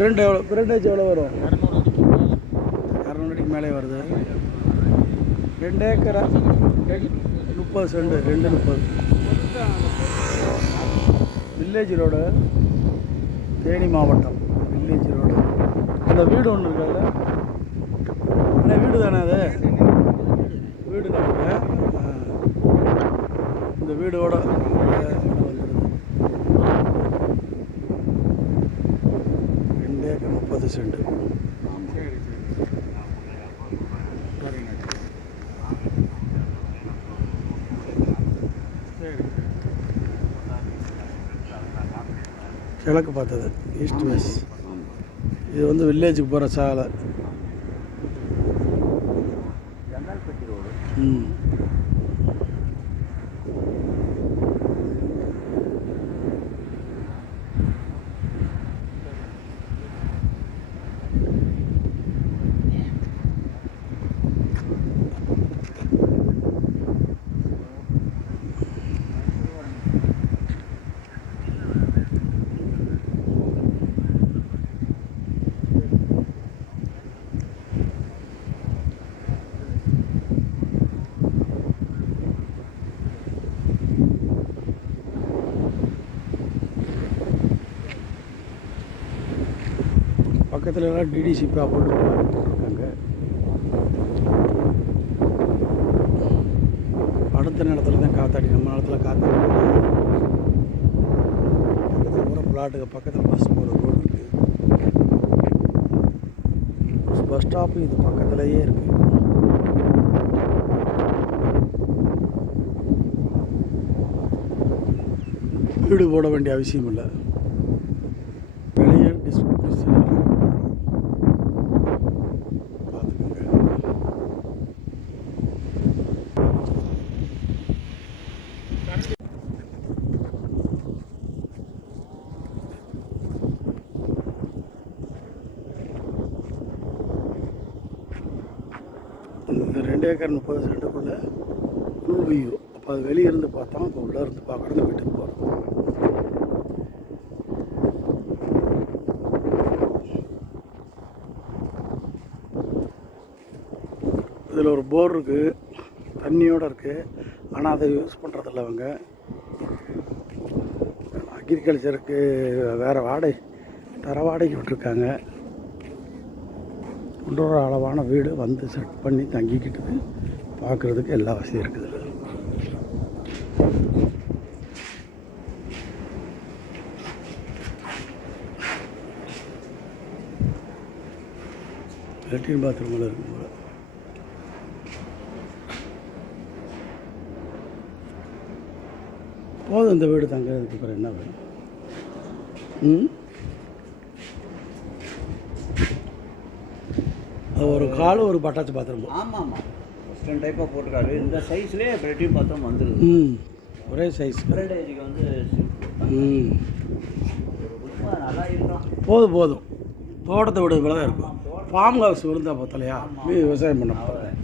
Front எவ்வளோ பிரண்டேஜ் எவ்வளோ வரும்? இரநூறு அடிக்கு மேலே வருது. ரெண்டு ஏக்கரா? முப்பது செண்டு ரெண்டு முப்பது. வில்லேஜ் ரோடு தேனி மாவட்டம் வில்லேஜ் ரோடு. அந்த வீடு ஒன்று இருக்குல்ல அண்ணா வீடு தானே அது? வீடு நமக்கு. இந்த வீடோட ஏக்கர் முப்பது சென்ட். கிழக்கு பார்த்தது ஈஸ்ட் வெஸ்ட் இது வந்து வில்லேஜுக்கு போகிற சாலை. ம். பக்கத்தில் எல்லாம் டிடிசிபா போட்டு போட்டுருக்காங்க அடுத்த நேரத்தில் தான் காத்தாடி நம்ம நேரத்தில் காத்தாடி. பக்கத்தில் போகிற பிளாட்டுக்கு பக்கத்தில் பஸ் போகிற ரோடு இருக்குது பஸ் ஸ்டாப்பு இது பக்கத்துலேயே இருக்குது வீடு போட வேண்டிய அவசியம் இல்லை வெளியே டிஸ்கிரிப்ஷன் பார்த்துக்கோங்க இந்த ரெண்டு ஏக்கர் முப்பது சென்ட்டுக்குள்ளே ஃபுல் வியூ அப்போ அது வெளியே இருந்து பார்த்தோம் இப்போ உள்ளே இருந்து பார்க்குறது வீட்டுக்கு போகிறோம் இதில் ஒரு போர் இருக்குது தண்ணியோடு இருக்குது ஆனால் அதை யூஸ் பண்ணுறதில்ல அவங்க அக்ரிகல்ச்சருக்கு வேறு வாடகை தர வாடகைக்கு விட்டுருக்காங்க. இன்னொரு அளவான வீடு வந்து செட் பண்ணி தங்கிக்கிட்டு பார்க்குறதுக்கு எல்லா வசதியும் இருக்குது லெட்டின் பாத்ரூமில் இருக்கும் போல. போதும் இந்த வீடு தங்குறதுக்கு அப்புறம் என்ன வேணும்? ம்? ஒரு கால் ஒரு பட்டாச்சு பாத்ரூம் ஆமாம். ஆமாம் வெஸ்டர்ன் டைப்பாக போட்டிருக்காரு. இந்த சைஸ்லேயே பிரெட்டியும் பார்த்தோம் வந்துடுது ம். ஒரே சைஸ் வந்து. ம். நல்லா இருக்கும் போதும் போதும். தோட்டத்தை விட இவ்வளோ தான் இருக்கும் ஃபார்ம் ஹவுஸ் இருந்தால் பார்த்தலையா விவசாயம் பண்ண போகிறேன்